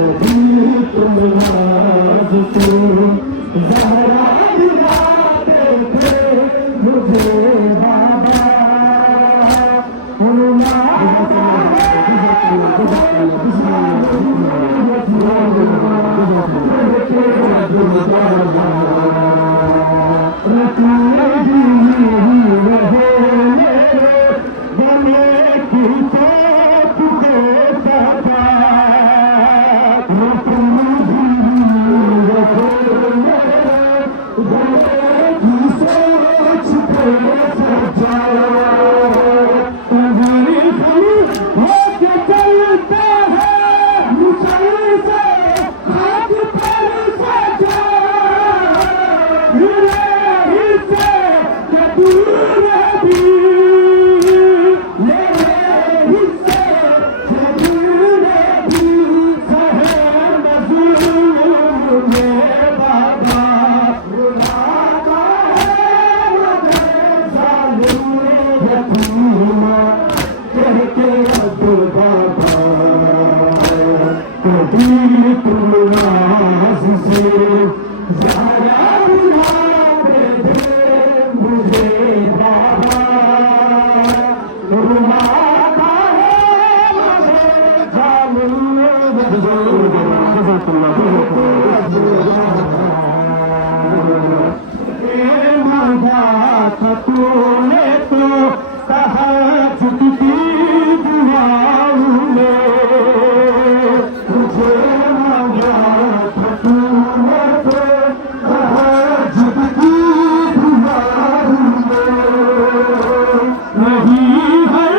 कभी तुम नाज से ज़हरा दिलाते थे मुझे बाबा तूने तो कहा झुकती दुआओं में तुझे मांगा था तूने तो कहा झुकती दुआओं में नहीं है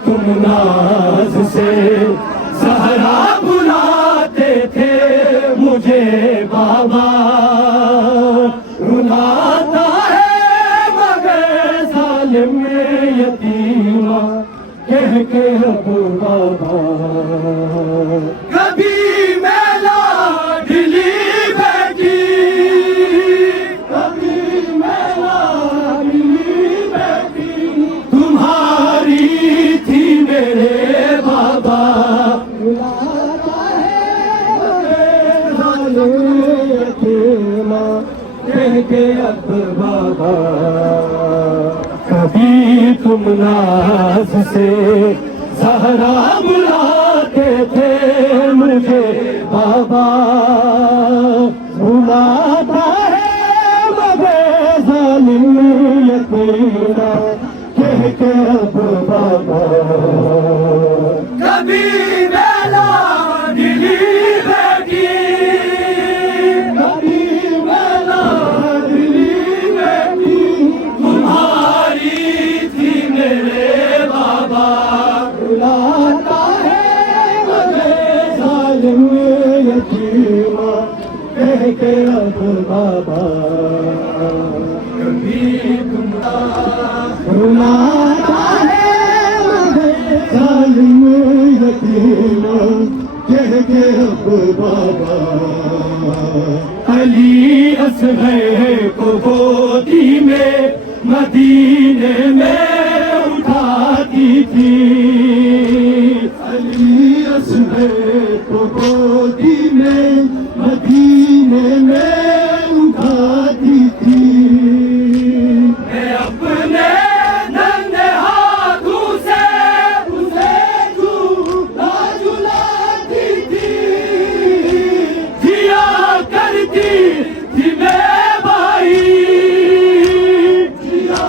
तुम नाज से सहरा बुलाते बुलाते थे मुझे बाबा, रुलाता है मगर जालिम यतीमा कह के अब बाबा। कभी मेला ढिली बैठी, कभी मेला ढिली बैठी, तुम्हारी थी मेरे बाबा, बुलाता है जालिम यतीमा कह के अब बाबा। कभी तुम नाज से ज़हरा बुलाते थे मुझे बाबा, बुलाता है मगर जालिम यतीमा कह के अब बाबा। कभी मेला ढिली बैठी, कभी मेला ढिली बैठी, तुम्हारी थी मेरे बाबा, बुलाता है मगर जालिम यतीमा कह के अब बाबा। कभी तुम बुलाता है मगर जालिम यतीमा कह के अब बाबा। अली असग़र को गोदी में मदीने में उठाती थी, अली असग़र को गोदी में मदीने में उठाती थी। मैं अपने नन्हे हाथों से उसे झूला झुलाती थी, जिया करती थी मैं भाई, जिया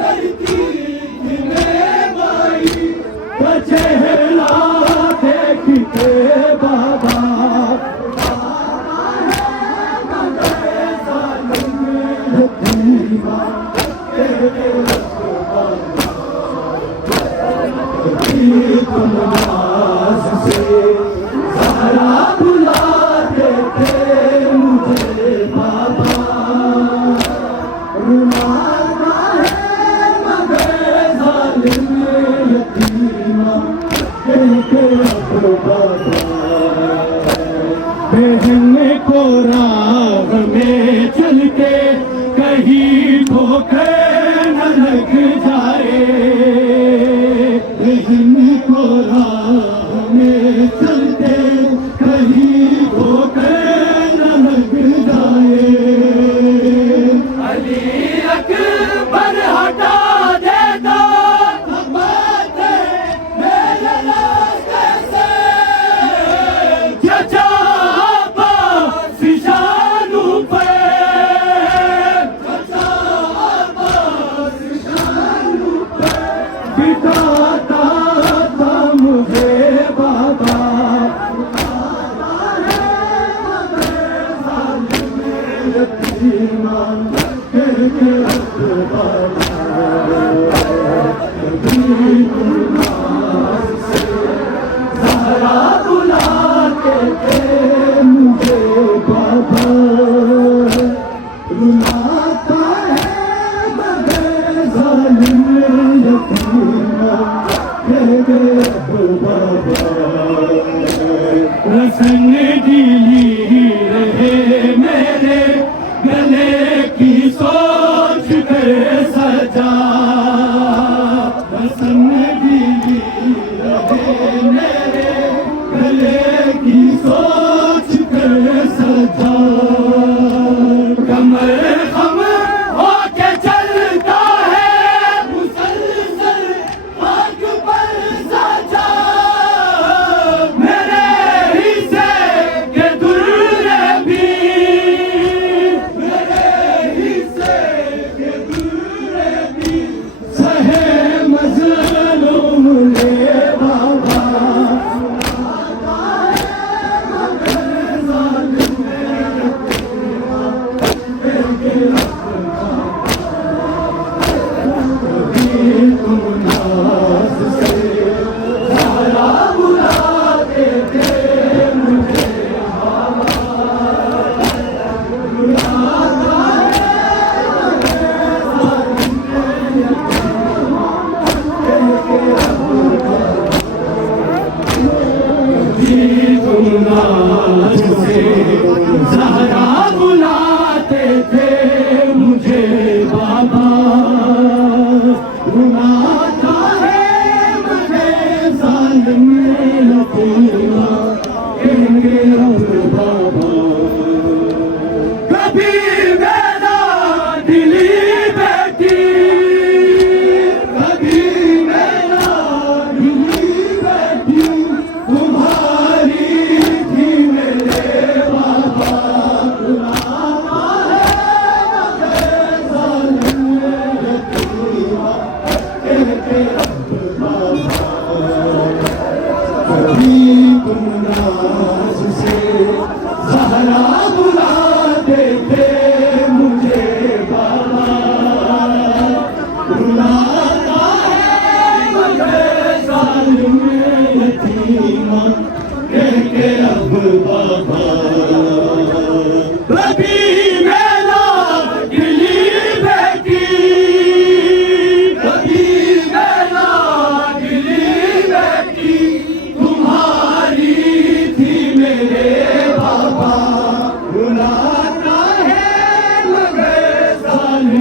करती थी मैं भाई, चेहरा देख के बाबा। तुम नाज से ज़हरा बुलाते थे मुझे बाबा, रुलाता है मगर जालिम यतीमा कह के अब बाबा। बहन को राह में चल के कहीं ठोकर न लग जाए, बहन को राह में चलते कहीं ठोकर न लग जाए। अली अकबर हटा देता बातें मेरे रास्ते से, चचा अब्बास शानू पे, चचा अब्बास शानू पे बिठाता था मुझे बाबा, यतीमा कह के अब बाबा। कभी तुम नाज से ज़हरा बुलाते थे मुझे बाबा, रुलाता है मगर जालिम यतीमा कह के अब बाबा। रसन ढीली रहे मेरे गले की सोच कर सजा, रसन ढीली रहे मेरे गले की सोच कर सजा। कमर खम होके चलता है मुसलसल आग पर सजा,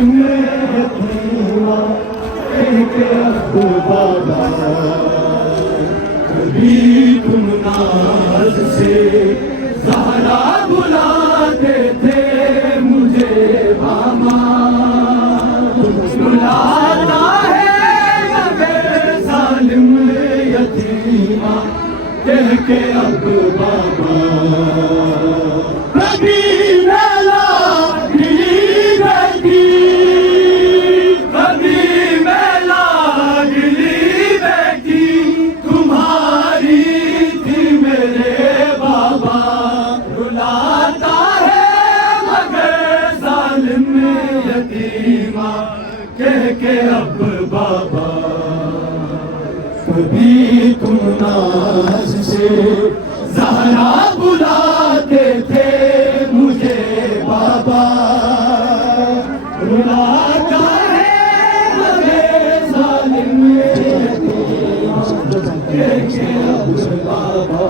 में यतीमा कह के अब बाबा, कभी तुम नाज से ज़हरा बुलाते थे मुझे मामा, बुलाता है मगर जालिम यतीमा कह के अब बाबा, कभी मेला गिली बैठी, कभी मेला गिली बैठी तुम्हारी थी मेरे बाबा, रुलाता है मगर जालिम यतीमा कह के अब बाबा, कभी तुम नाज से ज़हरा बुलाते थे मुझे बाबा, रुलाता है मगर जालिम यतीमा कह के अब बाबा,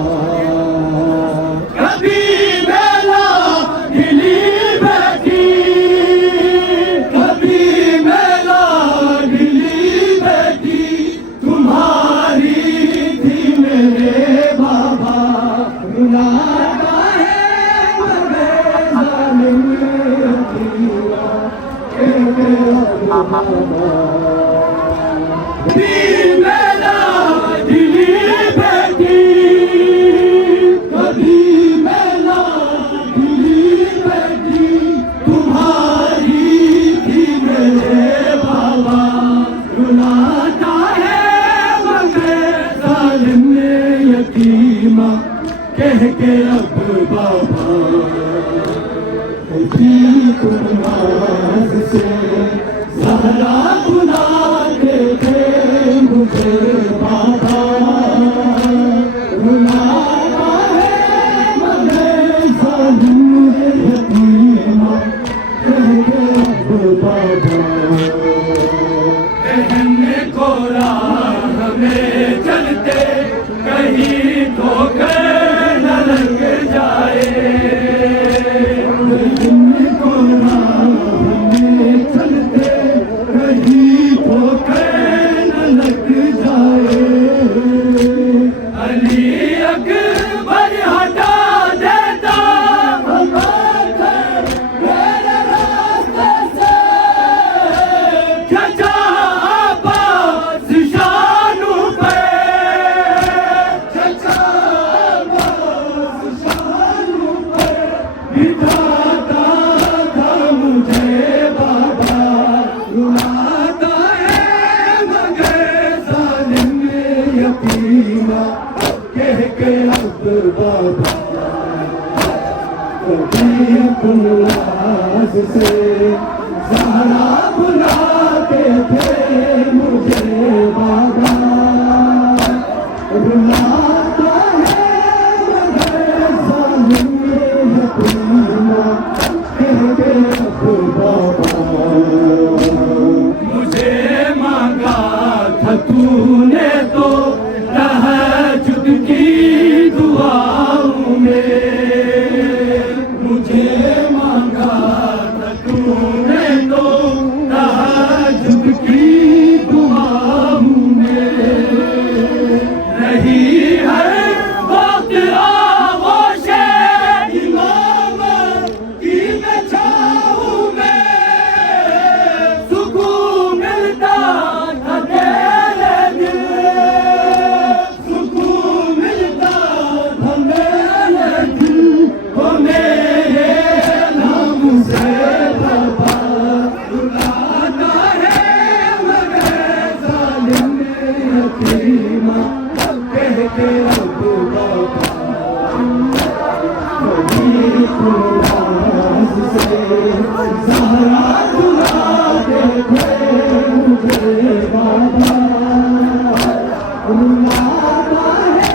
कभी मेला गिली बैठी, कभी मेला गिली बैठी तुम्हारी थी मेरे बाबा, रुलाता है मगर जालिम यतीमा कह के अब बाबा, कभी मेला गिली बैठी, कभी मेला गिली बैठी तुम्हारी थी मेरे बाबा, रुलाता है मगर जालिम यतीमा कह के अब बाबा, कभी तुम नाज से ज़हरा बुलाते थे मुझे बाबा, रुलाता है मगर जालिम यतीमा कह के अब बाबा, कहने को राह में चलते कहीं ठोकर न लग जाए, कहने को राह में चलते कहीं ठोकर न लग जाए, अली अकबर हटा देता मेरे रास्ते से, चचा अब्बास शानों पे, चचा अब्बास शानों पे बिठाता था मुझे बाबा, रुलाता है मगर जालिम यतीमा कह के अब बाबा, कभी तुम नाज से ज़हरा बुलाते थे मुझे बाबा, रुलाता है मगर जालिम यतीमा कह के अब बाबा, मुझे मांगा था तूने तो तहज्जुद की दुआओं में, मुझे मांगा था तूने तो तहज्जुद की दुआओं में, रही है वक्त आगोशे इमाम की छाँव में, सुकून मिलता था तेरे दिल, सुकून मिलता था मेरे दिल को मेरे नाम से बाबा, रुलाता है मगर जालिम यतीमा कह के अब बाबा, कभी तुम नाज से ज़हरा बुलाते थे मुझे बाबा, रुलाता है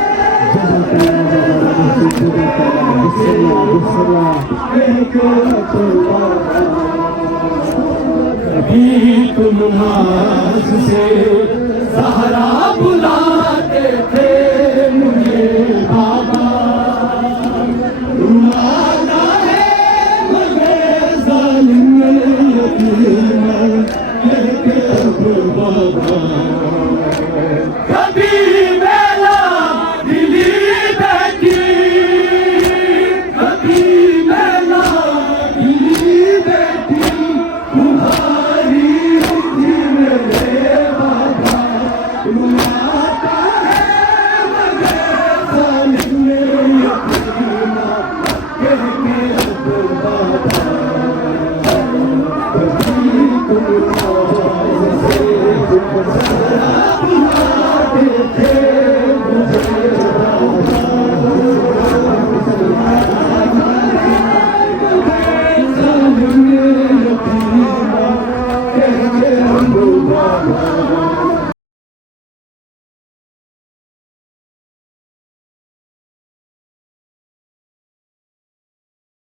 कभी तुम नाज से ज़हरा बुलाते थे मुझे बाबा, रुलाता